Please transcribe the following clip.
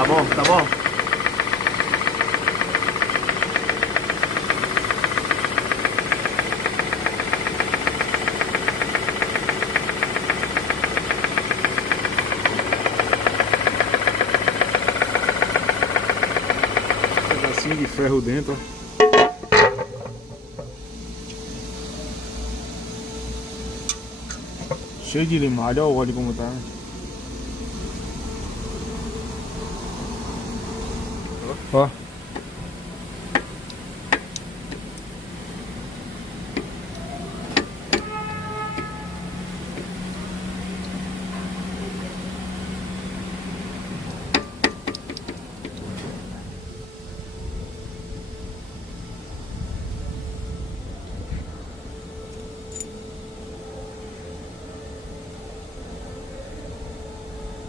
Tá bom, tá bom? Pedacinho de ferro dentro, ó. Cheio de limalha, olha o óleo como tá, né? Ó.